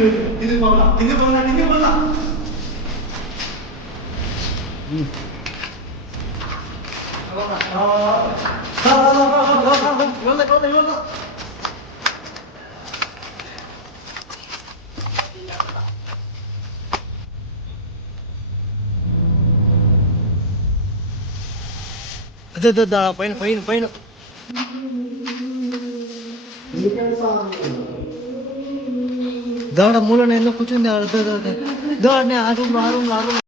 இது போகலாம் இது போகலாம் இது போகலாம் dah dah dah poin poin poin Ini kan sama. దాడ మూలన ఎందుకు కూర్చుంది. దాడనే ఆ రూమ్ ఆ రూమ్ ఆ రూమ్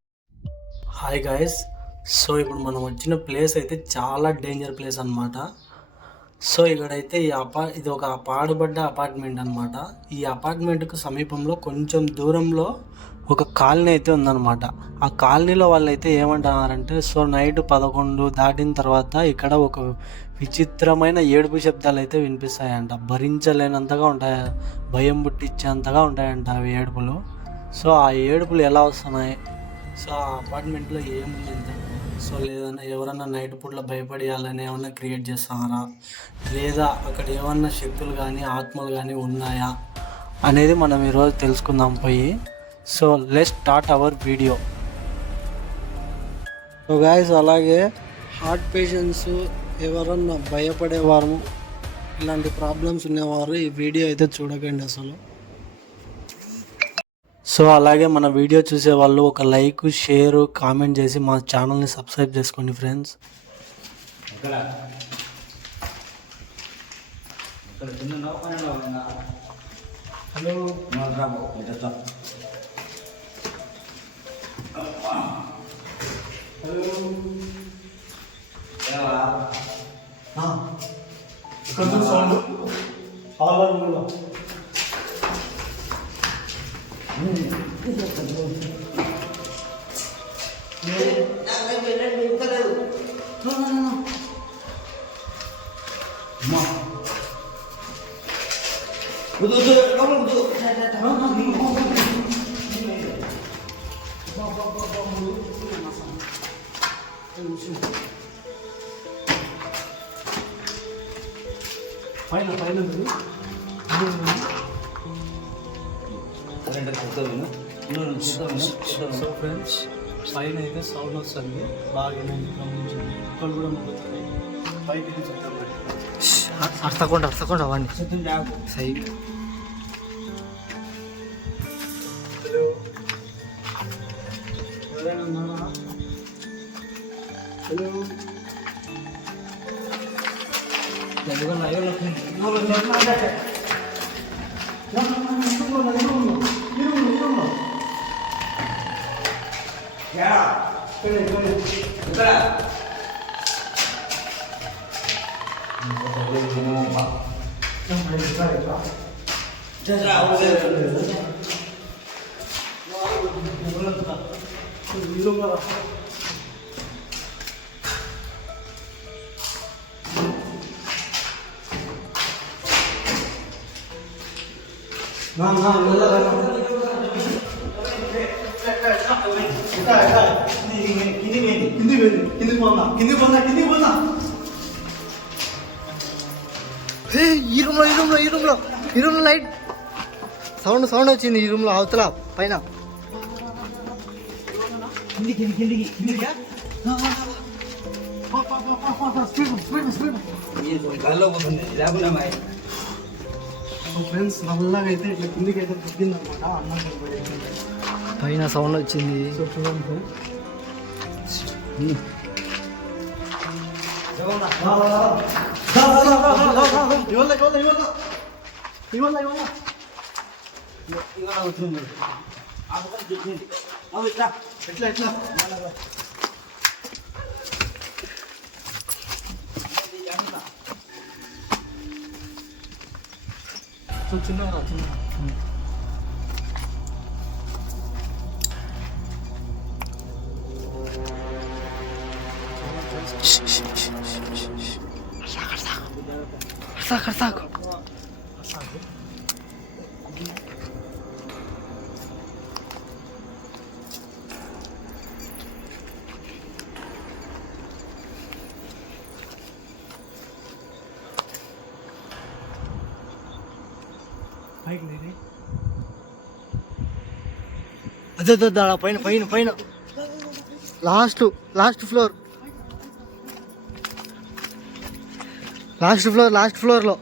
హాయ్ గాయస్ సో ఇప్పుడు మనం వచ్చిన ప్లేస్ అయితే చాలా డేంజర్ ప్లేస్ అన్నమాట. సో ఇక్కడైతే ఈ అపా ఇది ఒక పాడుబడ్డ అపార్ట్మెంట్ అన్నమాట. ఈ అపార్ట్మెంట్కు సమీపంలో కొంచెం దూరంలో ఒక కాలనీ అయితే ఉందన్నమాట. ఆ కాలనీలో వాళ్ళైతే ఏమంటున్నారంటే సో నైట్ పదకొండు దాటిన తర్వాత ఇక్కడ ఒక విచిత్రమైన ఏడుపు శబ్దాలు అయితే వినిపిస్తాయంట. భరించలేనంతగా ఉంటాయి. భయం పుట్టించేంతగా ఉంటాయంట అవి ఏడుపులు. సో ఆ ఏడుపులు ఎలా వస్తున్నాయి? సో ఆ అపార్ట్మెంట్లో ఏముంది ఇంత సో లేదన్నా ఎవరన్నా నైట్ పూట్లో భయపడేయాలని ఏమన్నా క్రియేట్ చేస్తున్నారా? లేదా అక్కడ ఏమన్నా శక్తులు కానీ ఆత్మలు కానీ ఉన్నాయా? అనేది మనం ఈరోజు తెలుసుకుందాం పోయి so let start our video so guys అలాగే హార్ట్ పేషెంట్స్ ఎవరన్నా భయపడేవారు ఇలాంటి ప్రాబ్లమ్స్ ఉన్నవారు ఈ వీడియో అయితే చూడకండి అసలు. సో అలాగే మన వీడియో చూసే వాళ్ళు ఒక లైక్ షేర్ కామెంట్ చేసి మా ఛానల్ని సబ్స్క్రైబ్ చేసుకోండి ఫ్రెండ్స్ హలో ఇక్కడ సౌండ్ హాల్ రూమ్లో పైన పైన. సో ఫ్రెండ్స్ పైన అయితే సౌండ్ వస్తుంది. బాగా గమనించండి. ఇక్కడ కూడా మొదలుతుంది పైకి అవ్వండి. చెప్తుంది జాగ్రత్త. సై Hello. Ya, bukan lah, yuk langsung. Nurun, nurun, ada. Langsung, langsung, langsung, langsung, langsung. Ya, kena, kena. Bukan lah. 자, 자, 오세요. 일로 가라. Hello ఎందుకో లైవ్ ఈ రూమ్లో ఈ రూమ్లో ఈ రూమ్లో ఈ రూమ్లో లైట్ సౌండ్ సౌండ్ వచ్చింది ఈ రూమ్లో అవతల పైన ఫ్రెండ్స్ నల్లగా అయితే ఇట్లా కిందికి అయితే తగ్గింది అనమాట అన్నం. పైన సౌండ్ వచ్చింది. సో చూడండి ఫ్రెండ్స్. ఇవాళ 저 지나가 지나가 응. 싹싹 싹싹 అదే, అదే, పైన పైన పైన. Last last floor last floor last ఫ్లోర్లో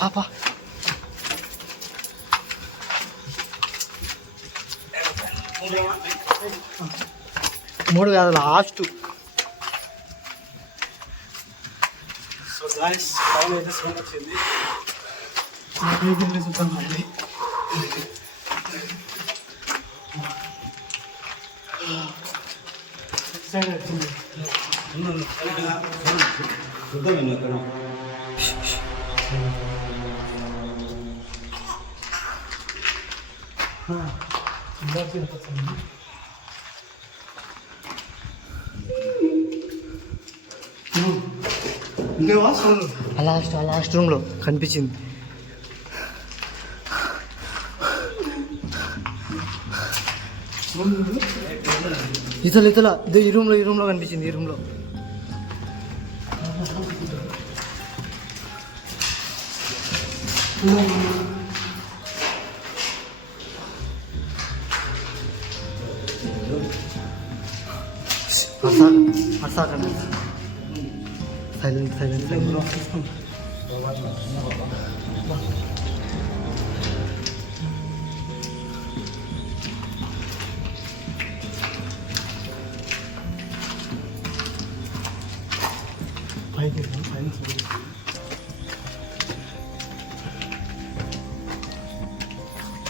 పాపా. మూడు కాదు లాస్ట్ సో గాయస్ టైం అయితే సెవెన్ వచ్చింది. చూద్దాం మళ్ళీ. సైడ్ వచ్చింది లాస్ట్ ఆ లాస్ట్ రూమ్లో కనిపించింది. ఇతల ఇతల ఇదో ఈ రూమ్లో ఈ రూమ్లో కనిపించింది ఈ రూమ్లో అర్సాకండి సైలెంట్ సైలెంట్ సైలెంట్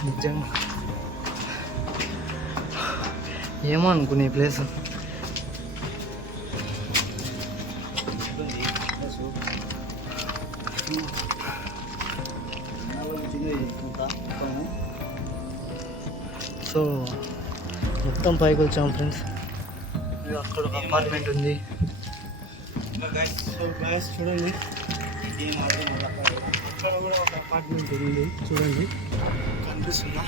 నిజంగా. ఏమో అనుకునే ప్లేస్ సో మొత్తం పైకి వచ్చాం ఫ్రెండ్స్ అక్కడ ఒక అపార్ట్మెంట్ ఉంది. చూడండి. అక్కడ కూడా ఒక అపార్ట్మెంట్ ఉంది చూడండి కనిపిస్తుందా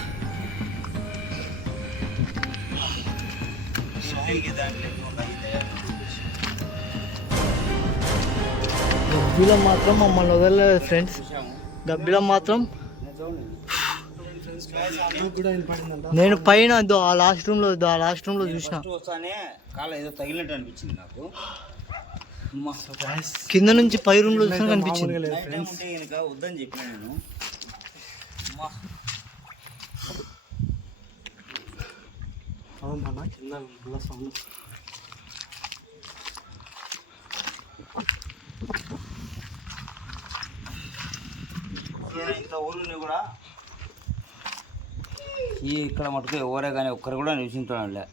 గబ్బిలో మాత్రం మమ్మల్ని వదలలేదు ఫ్రెండ్స్ గబ్బిలో మాత్రం నేను పైన ఆ లాస్ట్ రూమ్లో ఆ లాస్ట్ రూమ్లో చూసిన. కాళ్ళ ఏదో తగిలినట్టు అనిపించింది నాకు. కింద నుంచి పై రూమ్లో చూసిన కనిపించింది. వద్దని చెప్పిన నేను. అవునా కింద సౌండ్ ఇంత ఊరిని కూడా. ఈ ఇక్కడ మటుకు ఎవరే కానీ ఒక్కరు కూడా నివసించడంలే.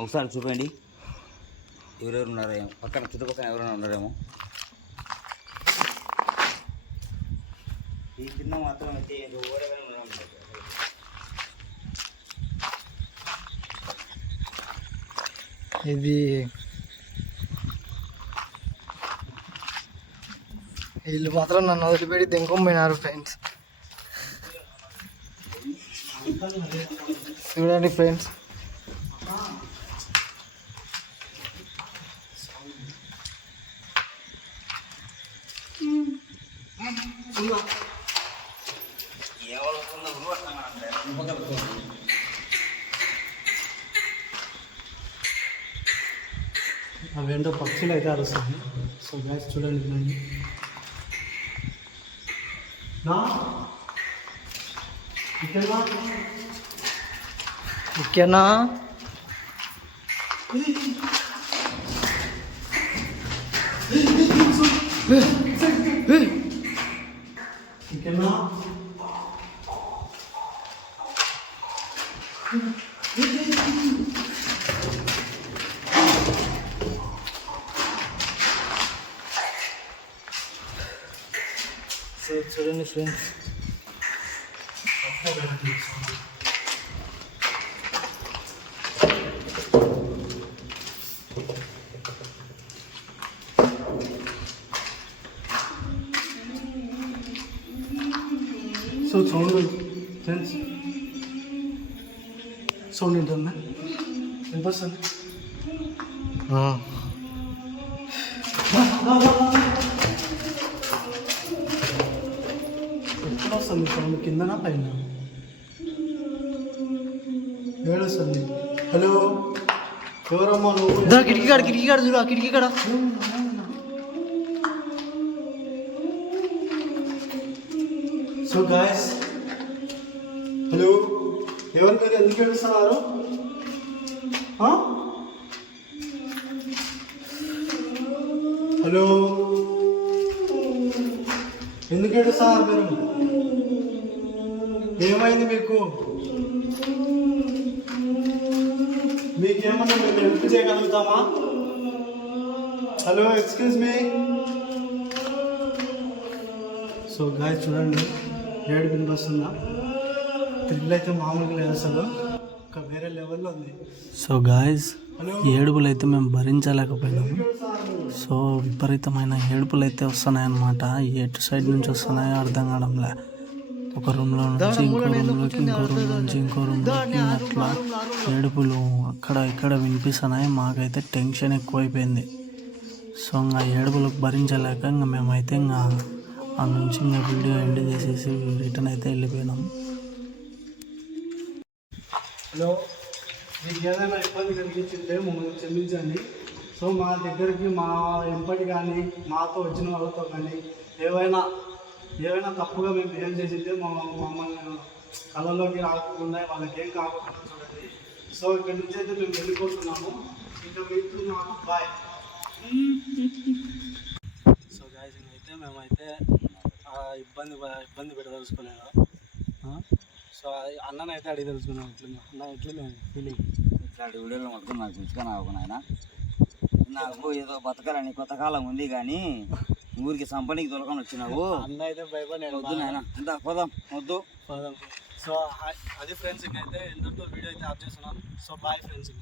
ఒకసారి చూపండి. ఎవరెవరు ఉన్నారో ఏమో పక్కన చుట్టుపక్కన ఎవరైనా ఉన్నారేమో? ఈ కింద మాత్రం అయితే ఎవరే కానీ ఇది వీళ్ళు మాత్రం నన్ను వదిలిపెట్టి దింకొమ్మినారు ఫ్రెండ్స్ చూడండి ఫ్రెండ్స్ చుట్టుపక్కల అవేంటో పక్షులు అయితే అరుస్తుంది సో గాయస్ చూడండి ఇదండి. నా ఇక్కడా? 受承认的损失。సౌండ్ ఫ్రెండ్స్ సౌండ్ ఏంటన్నా వినిపిస్తుంది ఎక్కడ వస్తుంది సౌండ్ కిందనా పైన ఏడుస్తుంది హలో ఎవరమ్మా నువ్వు దా కిటికీ కాడ కిటికీ కాడ చూడు ఆ కిటికీ కాడ సో గాయస్ ఏడుస్తున్నారు? హలో? ఎందుకు ఏడుస్తున్నారు మీరు? ఏమైంది మీకు? మీకేమన్నా మేము help చేయగలుగుతామా? Hello excuse me. So గాయ చూడండి. ఏడు వినిపిస్తుందా థ్రిల్ అయితే మామూలుగా లేదు అసలు ఒక వేరే లెవెల్లో ఉంది సో గాయస్ ఏడుపులు అయితే మేము భరించలేకపోయినాము. సో విపరీతమైన ఏడుపులు అయితే వస్తున్నాయి అన్నమాట ఎటు సైడ్ నుంచి వస్తున్నాయో అర్థం కావడంలే. ఒక రూమ్లో నుంచి ఇంకో రూమ్లోకి ఇంకో రూమ్ నుంచి ఇంకో రూమ్లోకి అట్లా ఏడుపులు అక్కడ ఇక్కడ వినిపిస్తున్నాయి. మాకైతే టెన్షన్ ఎక్కువైపోయింది. సో ఇంకా ఏడుపులకు భరించలేక ఇంకా మేమైతే ఇంకా ఆ నుంచి ఇంకా వీడియో ఎండ్ చేసేసి రిటర్న్ అయితే వెళ్ళిపోయినాం హలో మీకు ఏదైనా ఇబ్బంది కలిగించింటే మమ్మల్ని క్షమించండి. సో మా దగ్గరికి మా ఎంపటి కానీ మాతో వచ్చిన వాళ్ళతో కానీ ఏవైనా ఏవైనా తప్పుగా మేము బిహేవ్ చేసింటే మా మమ్మల్ని కళలోకి రాకుండా వాళ్ళకి ఏం కాకుండా చూడండి. సో ఇక్కడ నుంచి అయితే మేము వెళ్ళిపోతున్నాము. ఇంకా మీకు మాకు బాయ్ సో గాయస్ అయితే మేమైతే ఇబ్బంది ఇబ్బంది పెట్టదలుచుకోలేదు? సో అది అన్ననైతే అడిగి తెలుసుకున్నాం ఎట్లుంది అన్న ఎట్లుంది ఫీలింగ్ ఇట్లాంటి వీడియోలు మొత్తం నాకు పిలుచుకొని అవ్వకు నాయన. నాకు ఏదో బతకాలని కొత్త కాలం ఉంది కానీ ఊరికి సంపనికి దొరకని వచ్చినావు. వద్దు నాయన. ఇంత పోదాం. వద్దు. సో అది ఫ్రెండ్స్ అయితే ఎంతో వీడియో అయితే ఆఫ్ చేస్తున్నాం. So bye friends